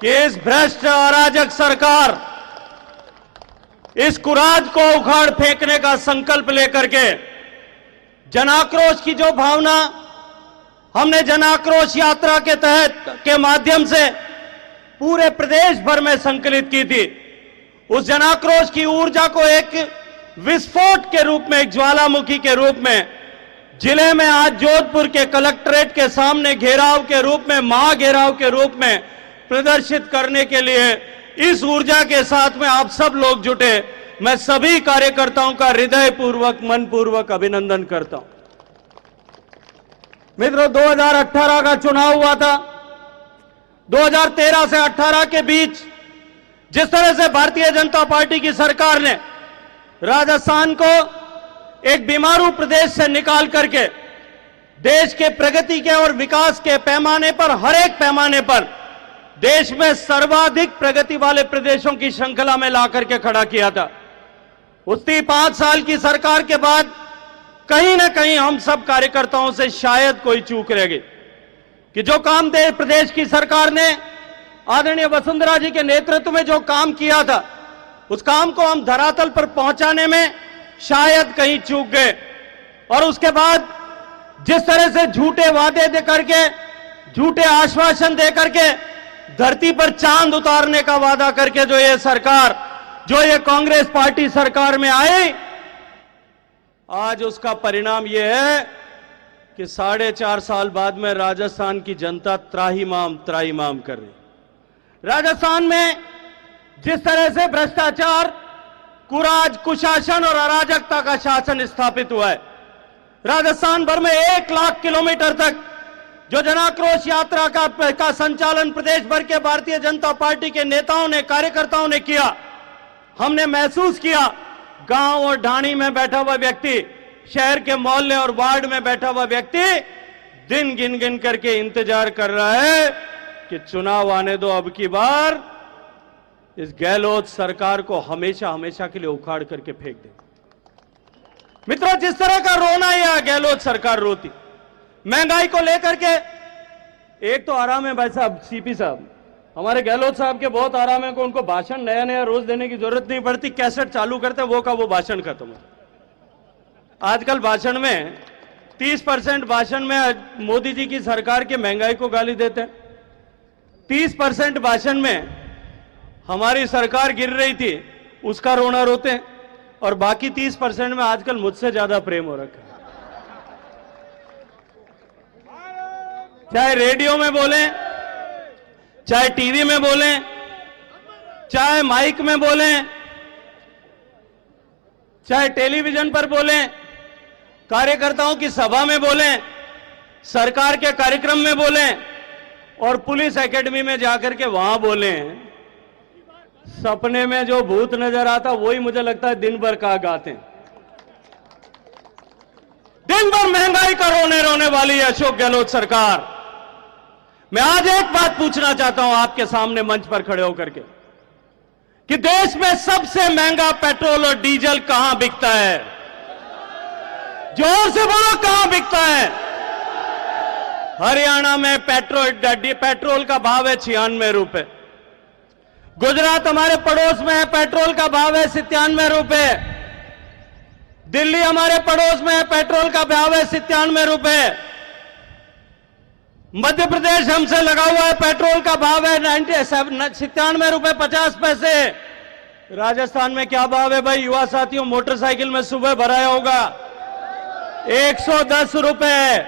कि इस भ्रष्ट अराजक सरकार इस कुराज को उखाड़ फेंकने का संकल्प लेकर के जनाक्रोश की जो भावना हमने जनाक्रोश यात्रा के तहत के माध्यम से पूरे प्रदेश भर में संकलित की थी, उस जनाक्रोश की ऊर्जा को एक विस्फोट के रूप में, एक ज्वालामुखी के रूप में जिले में आज जोधपुर के कलेक्ट्रेट के सामने घेराव के रूप में, महाघेराव के रूप में प्रदर्शित करने के लिए इस ऊर्जा के साथ में आप सब लोग जुटे। मैं सभी कार्यकर्ताओं का हृदयपूर्वक, मनपूर्वक अभिनंदन करता हूं। मित्रों, 2018 का चुनाव हुआ था। 2013 से 18 के बीच जिस तरह से भारतीय जनता पार्टी की सरकार ने राजस्थान को एक बीमारू प्रदेश से निकाल करके देश के प्रगति के और विकास के पैमाने पर, हर एक पैमाने पर देश में सर्वाधिक प्रगति वाले प्रदेशों की श्रृंखला में ला करके खड़ा किया था। उसकी 5 साल की सरकार के बाद कहीं ना कहीं हम सब कार्यकर्ताओं से शायद कोई चूक रह गई कि जो काम प्रदेश की सरकार ने आदरणीय वसुंधरा जी के नेतृत्व में जो काम किया था, उस काम को हम धरातल पर पहुंचाने में शायद कहीं चूक गए। और उसके बाद जिस तरह से झूठे वादे दे करके, झूठे आश्वासन दे करके धरती पर चांद उतारने का वादा करके जो ये सरकार, जो ये कांग्रेस पार्टी सरकार में आई, आज उसका परिणाम यह है कि 4.5 साल बाद में राजस्थान की जनता त्राहिमाम कर रही। राजस्थान में जिस तरह से भ्रष्टाचार, कुराज, कुशासन और अराजकता का शासन स्थापित हुआ है, राजस्थान भर में 1 लाख किलोमीटर तक जो जनाक्रोश यात्रा का संचालन प्रदेश भर के भारतीय जनता पार्टी के नेताओं ने, कार्यकर्ताओं ने किया, हमने महसूस किया। गांव और ढाणी में बैठा हुआ व्यक्ति, शहर के मोहल्ले और वार्ड में बैठा हुआ व्यक्ति दिन गिन गिन करके इंतजार कर रहा है कि चुनाव आने दो, अब की बार इस गहलोत सरकार को हमेशा हमेशा के लिए उखाड़ करके फेंक दे। मित्रों, जिस तरह का रोना यह गहलोत सरकार रोती, महंगाई को लेकर के एक तो आराम है भाई साहब, सीपी साहब हमारे गहलोत साहब के बहुत आराम है कि उनको भाषण नया नया रोज देने की जरूरत नहीं पड़ती, कैसेट चालू करते वो का वो भाषण खत्म हो। आजकल भाषण में 30% भाषण में मोदी जी की सरकार के महंगाई को गाली देते हैं, 30% भाषण में हमारी सरकार गिर रही थी उसका रोना रोते हैं, और बाकी 30% में आजकल मुझसे ज्यादा प्रेम हो रखा है। चाहे रेडियो में बोलें, चाहे टीवी में बोलें, चाहे माइक में बोलें, चाहे टेलीविजन पर बोलें, कार्यकर्ताओं की सभा में बोलें, सरकार के कार्यक्रम में बोलें और पुलिस एकेडमी में जाकर के वहां बोलें, सपने में जो भूत नजर आता वही मुझे लगता है दिन भर का गाते हैं। दिन भर महंगाई का रोने वाली है अशोक गहलोत सरकार। मैं आज एक बात पूछना चाहता हूं आपके सामने मंच पर खड़े होकर के कि देश में सबसे महंगा पेट्रोल और डीजल कहां बिकता है? जोर से बोलो, कहां बिकता है? हरियाणा में पेट्रोल का भाव है 96 रुपए। गुजरात हमारे पड़ोस में है, पेट्रोल का भाव है 97 रुपए। दिल्ली हमारे पड़ोस में है, पेट्रोल का भाव है 97 रुपए। मध्य प्रदेश हमसे लगा हुआ है, पेट्रोल का भाव है 97 रुपए 50 पैसे। राजस्थान में क्या भाव है भाई? युवा साथियों, मोटरसाइकिल में सुबह भराया होगा 110 रुपए।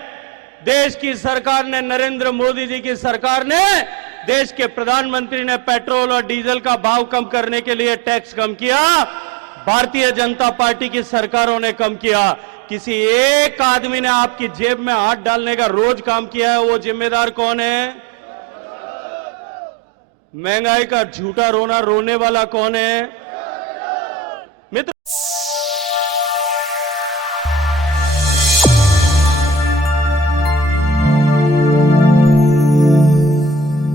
देश की सरकार ने, नरेंद्र मोदी जी की सरकार ने, देश के प्रधानमंत्री ने पेट्रोल और डीजल का भाव कम करने के लिए टैक्स कम किया। भारतीय जनता पार्टी की सरकारों ने कम किया। किसी एक आदमी ने आपकी जेब में हाथ डालने का रोज काम किया है, वो जिम्मेदार कौन है? महंगाई का झूठा रोना रोने वाला कौन है?